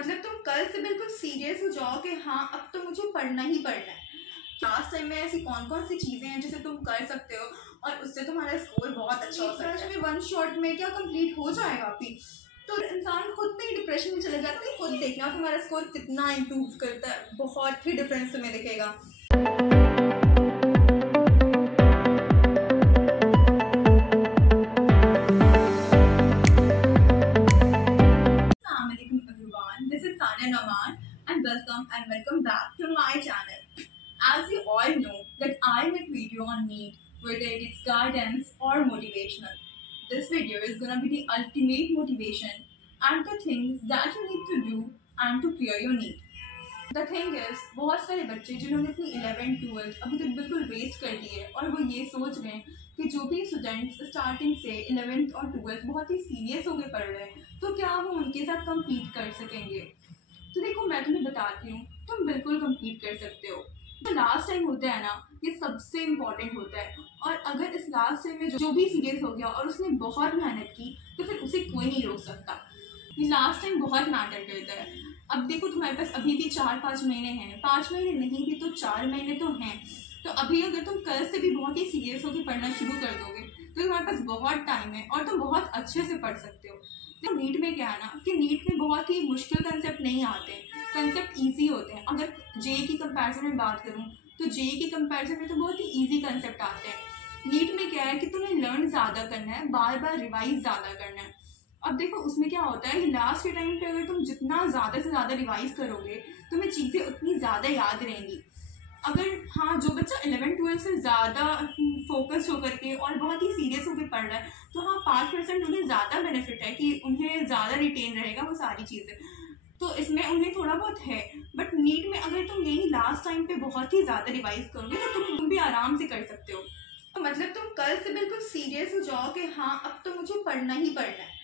मतलब तुम कल से बिल्कुल सीरियस हो जाओ कि हाँ अब तो मुझे पढ़ना ही पढ़ना है। क्लास टाइम में ऐसी कौन कौन सी चीज़ें हैं जिसे तुम कर सकते हो और उससे तुम्हारा स्कोर बहुत अच्छा हो सकता है। वन शॉट में क्या कंप्लीट हो जाएगा अभी, तो इंसान खुद में ही डिप्रेशन में चले जाता है। खुद देखना तुम्हारा स्कोर कितना इम्प्रूव करता है, बहुत ही डिफरेंस तुम्हें दिखेगा। This is Sania Naman and welcome back to my channel. As you all know that I make video on NEET, whether it's guidance or motivational. This video is gonna be the ultimate motivation and the things that you need to do and to clear your NEET. The thing is, बहुत सारे बच्चे जिन्होंने अपनी 11th 12th अभी तक बिल्कुल waste कर दी है और वो ये सोच रहे हैं कि जो भी स्टूडेंट्स स्टार्टिंग से 11th और 12th बहुत ही सीरियस होकर पढ़ रहे हैं तो क्या वो उनके साथ कम्पीट कर सकेंगे। तो देखो मैं तुम्हें बताती हूँ, तुम बिल्कुल कम्पीट कर सकते हो। तो लास्ट टाइम होता है ना, ये सबसे इम्पॉर्टेंट होता है और अगर इस लास्ट टाइम में जो भी सीरियस हो गया और उसने बहुत मेहनत की तो फिर उसे कोई नहीं रोक सकता। ये लास्ट टाइम बहुत मैटर करता है। अब देखो तुम्हारे पास अभी भी 4-5 महीने हैं, 5 महीने नहीं भी तो 4 महीने तो हैं। तो अभी अगर तुम कल से भी बहुत ही सीरियस होकर पढ़ना शुरू कर दोगे तो तुम्हारे पास बहुत टाइम है और तुम बहुत अच्छे से पढ़ सकते हो। तो नीट में क्या है ना कि नीट में बहुत ही मुश्किल कंसेप्ट नहीं आते, कंसेप्ट ईजी होते हैं। अगर जेई की कंपैरिजन में बात करूँ तो जेई की कंपैरिजन में तो बहुत ही ईजी कंसेप्ट आते हैं। नीट में क्या है कि तुम्हें लर्न ज़्यादा करना है, बार बार रिवाइज ज़्यादा करना है। अब देखो उसमें क्या होता है कि लास्ट के टाइम पे अगर तुम जितना ज़्यादा से ज़्यादा रिवाइज करोगे तुम्हें चीज़ें उतनी ज़्यादा याद रहेंगी। अगर हाँ जो बच्चा 11th 12th से ज़्यादा फोकस होकर के और बहुत ही सीरियस होकर पढ़ रहा है तो हाँ 5% उन्हें ज़्यादा बेनिफिट है कि उन्हें ज़्यादा रिटेन रहेगा वो सारी चीज़ें, तो इसमें उन्हें थोड़ा बहुत है। बट नीट में अगर तुम यही लास्ट टाइम पे बहुत ही ज़्यादा रिवाइज करोगे तो तुम भी आराम से कर सकते हो। तो मतलब तुम कल से बिल्कुल सीरियस हो जाओ कि हाँ अब तो मुझे पढ़ना ही पढ़ना है।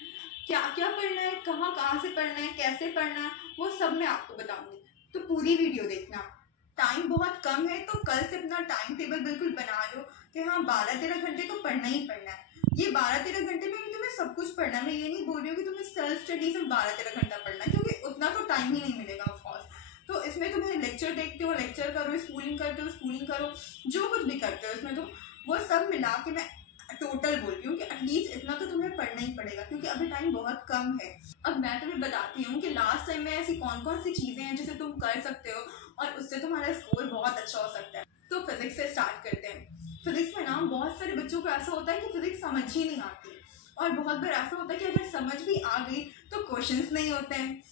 क्या क्या पढ़ना है, कहाँ से पढ़ना है, कैसे पढ़ना है, वो सब मैं आपको बताऊंगी, तो पूरी वीडियो देखना। टाइम बहुत कम है तो कल से अपना टाइम टेबल बिल्कुल बना लो कि हाँ 12-13 घंटे तो पढ़ना ही पढ़ना है। ये 12-13 घंटे में भी तुम्हें सब कुछ पढ़ना है। मैं ये नहीं बोल रही हूँ कि तुम्हें सेल्फ स्टडी से 12-13 घंटा पढ़ना है क्योंकि उतना तो टाइम ही नहीं मिलेगा ऑफकोर्स। तो इसमें तुम्हें लेक्चर देखते हो लेक्चर करो, स्कूलिंग करते हो स्कूलिंग करो, जो कुछ भी करते हो इसमें तुम वो सब मिला के मैं टोटल बोल रही हूँ कि एटलीस्ट इतना तो तुम्हें पढ़ना ही पड़ेगा क्योंकि अभी टाइम बहुत कम है। अब मैं तुम्हें बताती हूँ कि लास्ट टाइम में ऐसी कौन कौन सी चीज़ें हैं जिसे तुम कर सकते हो और उससे तुम्हारा स्कोर बहुत अच्छा हो सकता है। तो फिजिक्स से स्टार्ट करते हैं। फिजिक्स में ना बहुत सारे बच्चों को ऐसा होता है कि फिजिक्स समझ ही नहीं आती और बहुत बार ऐसा होता है कि अगर समझ भी आ गई तो क्वेश्चंस नहीं होते हैं।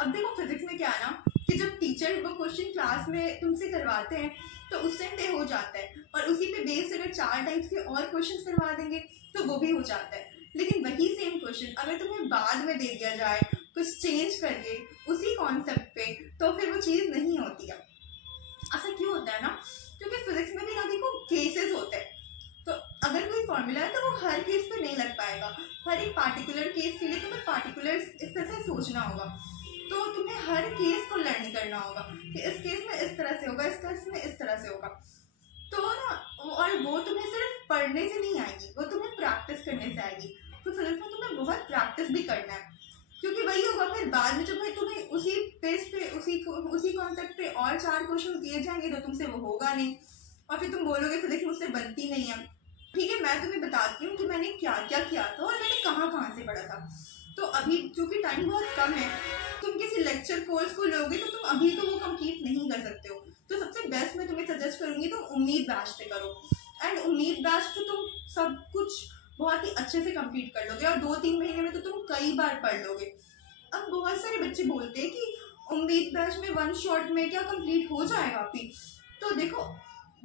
अब देखो फिजिक्स में क्या है ना कि जब टीचर वो क्वेश्चन क्लास में तुमसे करवाते हैं तो उस टाइम पे हो जाता है और उसी पे बेस अगर 4 टाइम्स के और क्वेश्चन करवा देंगे तो वो भी हो जाता है। लेकिन वही सेम क्वेश्चन अगर तुम्हें बाद में दे दिया जाए कुछ चेंज करके उसी कॉन्सेप्ट पे तो फिर वो चीज़ नहीं होती है। ऐसा क्यों होता है ना, क्योंकि फिजिक्स में भी ना देखो केसेस होते हैं। तो अगर कोई फॉर्मूला है तो वो हर केस पे नहीं लग पाएगा। हर एक पार्टिकुलर केस के लिए तुम्हें पार्टिकुलर इस तरह से सोचना होगा। तो तुम्हें हर केस को लर्न करना होगा कि इस केस में इस तरह से होगा, इस केस में इस तरह से होगा। तो ना और वो तुम्हें सिर्फ पढ़ने से नहीं आएगी, वो तुम्हें प्रैक्टिस करने से आएगी। तो फिजिक्स में तुम्हें बहुत प्रैक्टिस भी करना है क्योंकि वही होगा फिर बाद में जब भाई तुम्हें उसी पेज पे उसी कॉन्सेप्ट पे और 4 क्वेश्चन दिए जाएंगे तो तुमसे वो होगा नहीं और फिर तुम बोलोगे फिजिक्स मुझसे बनती नहीं है। ठीक है, मैं तुम्हें बताती हूँ कि मैंने क्या क्या किया था और मैंने कहाँ से पढ़ा था। तो अभी क्योंकि टाइम बहुत कम है, तुम किसी लेक्चर कोर्स को लोगे तो तुम अभी तो वो कंप्लीट नहीं कर सकते हो। तो सबसे बेस्ट मैं तुम्हें सजेस्ट करूंगी तो उम्मीद बैच से करो। एंड उम्मीद बैच तो तुम सब कुछ बहुत ही अच्छे से कंप्लीट कर लोगे और 2-3 महीने में तो तुम कई बार पढ़ लोगे। अब बहुत सारे बच्चे बोलते हैं कि उम्मीद बैच में 1 शॉट में क्या कंप्लीट हो जाएगा अभी। तो देखो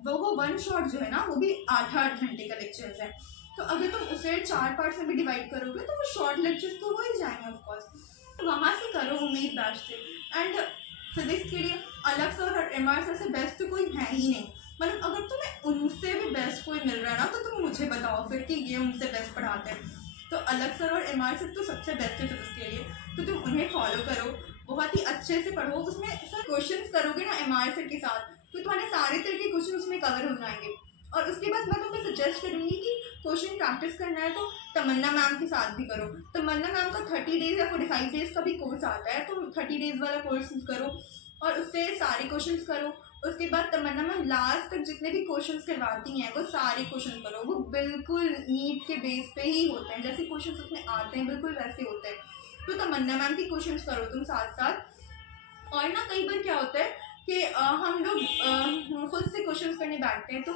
वो 1 शॉट जो है ना वो भी 8-8 घंटे का लेक्चर है। तो अगर तुम उसे 4 पार्ट्स में भी डिवाइड करोगे तो वो शॉर्ट लेक्चर्स तो हो ही जाएंगे ऑफकोर्स। तो वहाँ से करो उम्मीद बैच से। एंड फिजिक्स के लिए अलग सर और एमआर सर से बेस्ट तो कोई है ही नहीं। मतलब अगर तुम्हें उनसे भी बेस्ट कोई मिल रहा है ना तो तुम मुझे बताओ फिर कि ये उनसे बेस्ट पढ़ाते हैं। तो अलग सर और एमआर सर तो सबसे बेस्ट है फिजिक्स के लिए, तो तुम उन्हें फॉलो करो, बहुत ही अच्छे से पढ़ो। उसमें सर क्वेश्चन करोगे ना एमआर सर के साथ तो तुम्हारे सारे तरह के क्वेश्चन उसमें कवर हो जाएंगे। और उसके बाद मैं तुम्हें सजेस्ट करूँगी कि क्वेश्चन प्रैक्टिस करना है तो तमन्ना मैम के साथ भी करो। तमन्ना मैम का 30 डेज या 45 डेज का भी कोर्स आता है, तो 30 डेज वाला कोर्स करो और उससे सारे क्वेश्चंस करो। उसके बाद तमन्ना मैम लास्ट तक जितने भी क्वेश्चंस करवाती हैं वो सारे क्वेश्चन करो। वो बिल्कुल नीट के बेस पे ही होते हैं, जैसे क्वेश्चंस उसमें आते हैं बिल्कुल वैसे होते हैं। तो तमन्ना मैम के क्वेश्चंस करो तुम साथ साथ। और ना कई बार क्या होता है कि हम लोग खुद से क्वेश्चंस करने बैठते हैं, तो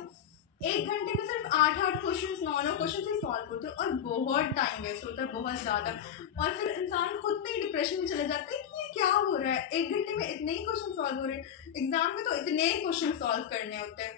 1 घंटे में सिर्फ 8 क्वेश्चंस 9 क्वेश्चन ही सॉल्व होते हैं और बहुत टाइम वेस्ट होता है, बहुत ज़्यादा। और फिर इंसान खुद पे ही डिप्रेशन में चले जाता है कि ये क्या हो रहा है, 1 घंटे में इतने ही क्वेश्चन सॉल्व हो रहे हैं, एग्जाम में तो इतने ही क्वेश्चन सॉल्व करने होते हैं।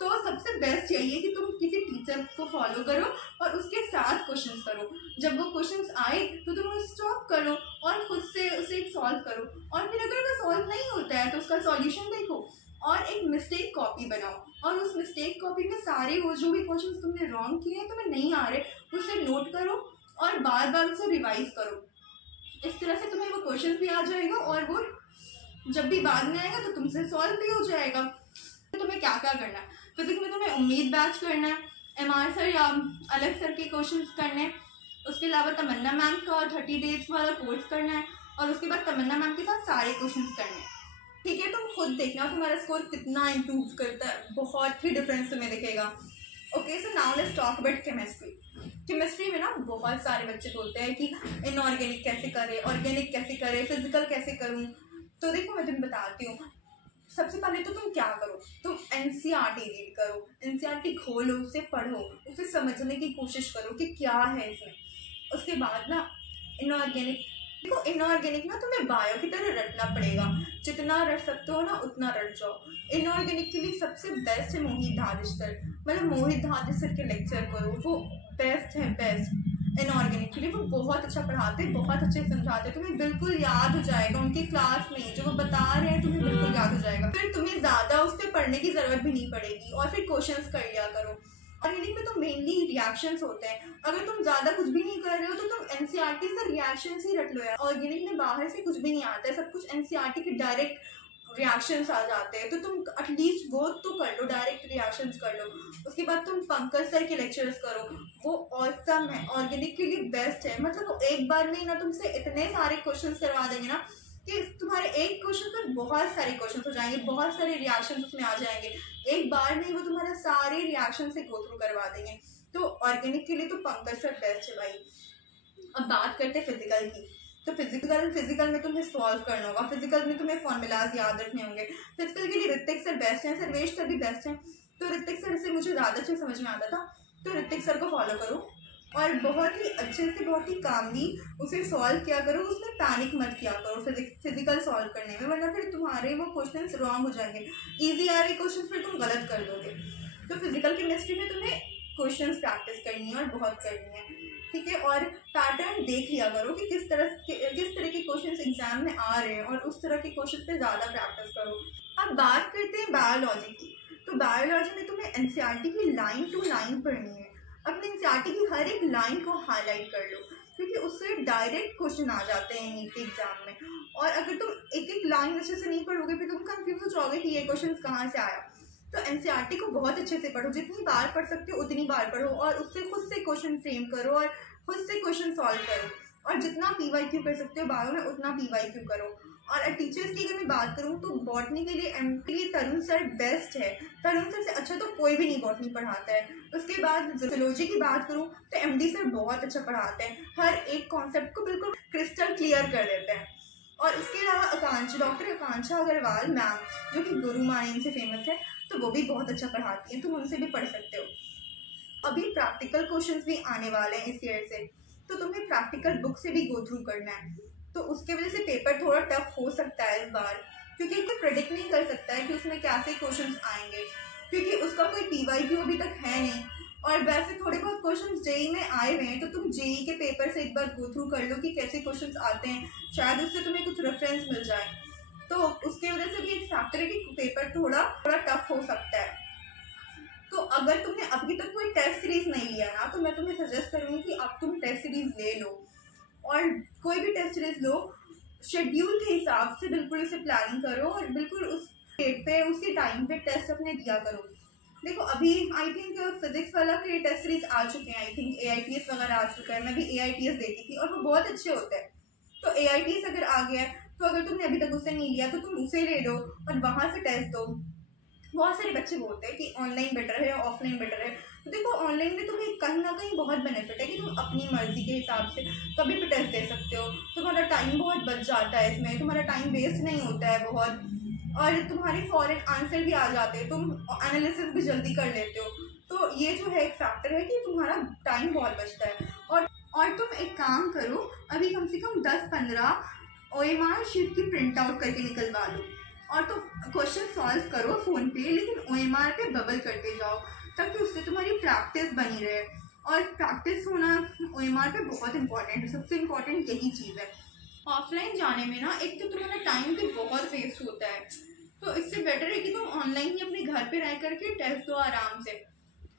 तो सबसे बेस्ट यही है कि तुम किसी टीचर को फॉलो करो और उसके साथ क्वेश्चंस करो। जब वो क्वेश्चंस आए तो तुम उसे स्टॉप करो और खुद से उसे सॉल्व करो। और फिर अगर वो सॉल्व नहीं होता है तो उसका सॉल्यूशन देखो और एक मिस्टेक कॉपी बनाओ और उस मिस्टेक कॉपी में सारे वो जो भी क्वेश्चंस तुमने रॉन्ग किए हैं, तुम्हें नहीं आ रहे, उसे नोट करो और बार बार उसे रिवाइज करो। इस तरह से तुम्हें वो क्वेश्चन भी आ जाएगा और वो जब भी बाद में आएगा तो तुमसे सॉल्व भी हो जाएगा। तो तुम्हें क्या क्या करना है, फिजिक्स में तुम्हें उम्मीद बैच करना है, MR सर या अलग सर के क्वेश्चंस करने हैं, उसके अलावा तमन्ना मैम का 30 डेज वाला कोर्स करना है और उसके बाद तमन्ना मैम के साथ सारे क्वेश्चंस करने हैं। ठीक है, तुम खुद देखना तुम्हारा स्कोर कितना इम्प्रूव करता है, बहुत ही डिफरेंस तुम्हें दिखेगा। Okay, so now let's talk about chemistry. Chemistry में ना बहुत सारे बच्चे बोलते हैं कि इनऑर्गेनिक कैसे करें, ऑर्गेनिक कैसे करें, फिजिकल कैसे करूँ। तो देखो मैं तुम्हें बताती हूँ। सबसे पहले तो तुम क्या करो, तुम NCERT रीड करो, NCERT खोलो, उसे पढ़ो, उसे समझने की कोशिश करो कि क्या है इसमें। उसके बाद ना इनऑर्गेनिक, देखो इनऑर्गेनिक ना तुम्हें बायो की तरह रटना पड़ेगा, जितना रट सकते हो ना उतना रट जाओ। इनऑर्गेनिक के लिए सबसे बेस्ट है मोहित धादिश सर, मतलब मोहित धादिश सर के लेक्चर करो, वो बेस्ट है, बेस्ट इनऑर्गेनिक के लिए। वो बहुत अच्छा पढ़ाते हैं, बहुत अच्छे समझाते हैं, तुम्हें बिल्कुल याद हो जाएगा उनकी क्लास में जो वो बता रहे हैं, तुम्हें बिल्कुल याद हो जाएगा। फिर तुम्हें ज़्यादा उस पर पढ़ने की ज़रूरत भी नहीं पड़ेगी और फिर क्वेश्चंस कर लिया करो। ऑर्गेनिक में तो मेनली रिएक्शंस होते हैं, अगर तुम ज़्यादा कुछ भी नहीं कर रहे हो तो तुम NCERT से रिएक्शंस ही रट लो यार। ऑर्गेनिक में बाहर से कुछ भी नहीं आता है, सब कुछ NCERT के डायरेक्ट रिएक्शंस आ जाते हैं, तो तुम एटलीस्ट वो तो कर लो, डायरेक्ट रिएक्शंस कर लो। उसके बाद तुम पंकज सर के लेक्चर्स करो, वो ऑसम है, ऑर्गेनिक के लिए बेस्ट है। मतलब वो एक बार में ही ना तुमसे इतने सारे क्वेश्चंस करवा देंगे ना कि तुम्हारे एक क्वेश्चन पर बहुत सारे क्वेश्चन हो जाएंगे, बहुत सारे रिएक्शन उसमें आ जाएंगे, एक बार में ही वो तुम्हारा सारे रिएक्शन से गो थ्रू करवा देंगे। तो ऑर्गेनिक के लिए तो पंकज सर बेस्ट है भाई। अब बात करते हैं फिजिकल की। तो फिजिकल में तुम्हें सॉल्व करना होगा, फिजिकल में तुम्हें फॉर्मूलाज याद रखने होंगे। फिजिकल के लिए ऋतिक सर बेस्ट हैं, सर्वेश सर भी बेस्ट हैं। तो ऋतिक सर से मुझे ज़्यादा अच्छे समझ में आता था, तो ऋतिक सर को फॉलो करो और बहुत ही अच्छे से, बहुत ही कामली उसे सॉल्व किया करो, उसमें पैनिक मत किया करो फिजिकल सॉल्व करने में, वरना फिर तुम्हारे वो क्वेश्चंस रॉन्ग हो जाएंगे, ईजी आ रहे क्वेश्चन फिर तुम गलत कर दोगे। तो फिजिकल केमिस्ट्री में तुम्हें क्वेश्चंस प्रैक्टिस करनी है और बहुत करनी है, ठीक है। और पैटर्न देख लिया करो कि किस तरह के क्वेश्चंस एग्जाम में आ रहे हैं और उस तरह के क्वेश्चन पे ज़्यादा प्रैक्टिस करो। अब बात करते हैं बायोलॉजी की। तो बायोलॉजी में तुम्हें NCERT की लाइन टू लाइन पढ़नी है, अपने NCERT की हर एक लाइन को हाईलाइट कर लो, क्योंकि उससे डायरेक्ट क्वेश्चन आ जाते हैं नीट एग्जाम में। और अगर तुम एक एक लाइन अच्छे से नहीं पढ़ोगे फिर तुम कंफ्यूज हो जाओगे कि ये क्वेश्चन कहाँ से आया। तो NCERT को बहुत अच्छे से पढ़ो, जितनी बार पढ़ सकते हो उतनी बार पढ़ो और उससे खुद से क्वेश्चन फ्रेम करो और खुद से क्वेश्चन सॉल्व करो, और जितना PYQ कर सकते हो बायो में उतना PYQ करो। और टीचर्स की अगर मैं बात करूँ तो बॉटनी के लिए तरुण सर बेस्ट है, तरुण सर से अच्छा तो कोई भी नहीं बॉटनी पढ़ाता है। उसके बाद जूलॉजी की बात करूँ तो MD सर बहुत अच्छा पढ़ाते हैं, हर एक कॉन्सेप्ट को बिल्कुल क्रिस्टल क्लियर कर देते हैं। और इसके अलावा डॉक्टर आकांक्षा अग्रवाल मैम, जो कि गुरु मानिन से फेमस है, तो वो भी बहुत अच्छा पढ़ाती हैं, तुम उनसे भी पढ़ सकते हो। अभी प्रैक्टिकल क्वेश्चंस भी आने वाले हैं इस ईयर से, तो तुम्हें प्रैक्टिकल बुक से भी गो थ्रू करना है। तो उसके वजह से पेपर थोड़ा टफ हो सकता है इस बार, क्योंकि कोई प्रेडिक्ट नहीं कर सकता है कि उसमें कैसे क्वेश्चंस आएंगे, क्योंकि उसका कोई PYQ अभी तक है नहीं। और वैसे थोड़े बहुत क्वेश्चंस JEE में आए हुए हैं, तो तुम JEE के पेपर से एक बार गो थ्रू कर लो कि कैसे क्वेश्चंस आते हैं, शायद उससे तुम्हें कुछ रेफरेंस मिल जाए। तो उसके वजह से भी एक फैक्टर है कि पेपर थोड़ा टफ हो सकता है। तो अगर तुमने अभी तक कोई टेस्ट सीरीज नहीं लिया ना, तो मैं तुम्हें सजेस्ट करूँगी कि अब तुम टेस्ट सीरीज ले लो, और कोई भी टेस्ट सीरीज लो, शेड्यूल के हिसाब से बिल्कुल उसे प्लानिंग करो और बिल्कुल उस डेट पे उसी टाइम पे टेस्ट अपने दिया करो। देखो अभी आई थिंक फिजिक्स वाला के टेस्ट सीरीज आ चुके हैं, आई थिंक AITS वगैरह आ चुका है, मैं भी AITS देती थी और वो बहुत अच्छे होते हैं। तो AITS अगर आ गया तो अगर तुमने अभी तक उससे नहीं लिया तो तुम उसे ले लो और वहाँ से टेस्ट दो। बहुत सारे बच्चे बोलते हैं कि ऑनलाइन बेटर है या ऑफलाइन बेटर है। तो देखो ऑनलाइन में तुम्हें कहीं ना कहीं बहुत बेनिफिट है कि तुम अपनी मर्जी के हिसाब से कभी भी टेस्ट दे सकते हो, तुम्हारा टाइम बहुत बच जाता है, इसमें तुम्हारा टाइम वेस्ट नहीं होता है बहुत, और तुम्हारे फॉरेन आंसर भी आ जाते हैं, तुम एनालिसिस भी जल्दी कर लेते हो। तो ये जो है एक फैक्टर है कि तुम्हारा टाइम बहुत बचता है। और तुम एक काम करो, अभी कम से कम 10-15 OMR शीट की प्रिंट आउट करके निकलवा लो और तुम क्वेश्चन सॉल्व करो फ़ोन पे, लेकिन OMR पे बबल करते जाओ ताकि उससे तुम्हारी प्रैक्टिस बनी रहे। और प्रैक्टिस होना OMR पे बहुत इंपॉर्टेंट है, सबसे इम्पॉर्टेंट यही चीज़ है। ऑफलाइन जाने में ना एक तो तुम्हारा टाइम भी बहुत वेस्ट होता है, तो इससे बेटर है कि तुम ऑनलाइन ही अपने घर पे रह करके टेस्ट दो आराम से।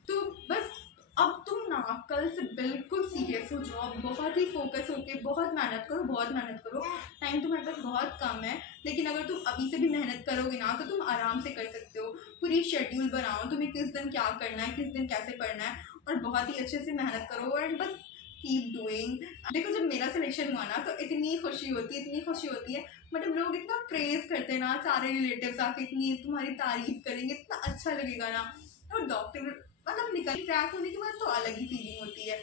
तो बस अब तुम ना कल से बिल्कुल सीरियस हो जाओ, बहुत ही फोकस होके बहुत मेहनत करो, बहुत मेहनत करो। टाइम तुम्हारे पास बहुत कम है, लेकिन अगर तुम अभी से भी मेहनत करोगे ना तो तुम आराम से कर सकते हो। पूरी शेड्यूल बनाओ, तुम्हें किस दिन क्या करना है, किस दिन कैसे पढ़ना है, और बहुत ही अच्छे से मेहनत करो और बस कीप डूइंग। देखो जब मेरा सिलेक्शन हुआ ना तो इतनी खुशी होती है, इतनी खुशी होती है, मतलब लोग इतना प्रेज करते हैं ना, सारे रिलेटिव्स आके इतनी तुम्हारी तारीफ करेंगे, इतना अच्छा लगेगा ना। और डॉक्टर मतलब निकल क्रैक होने के बाद तो अलग ही फीलिंग होती है।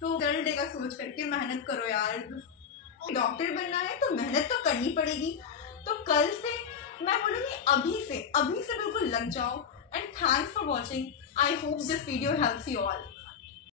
तो रिजल्ट डे का सोच करके मेहनत करो यार, डॉक्टर बनना है तो मेहनत तो करनी पड़ेगी। तो कल से मैं बोलूँगी अभी से बिल्कुल लग जाओ। And thanks for watching, I hope this video helps you all.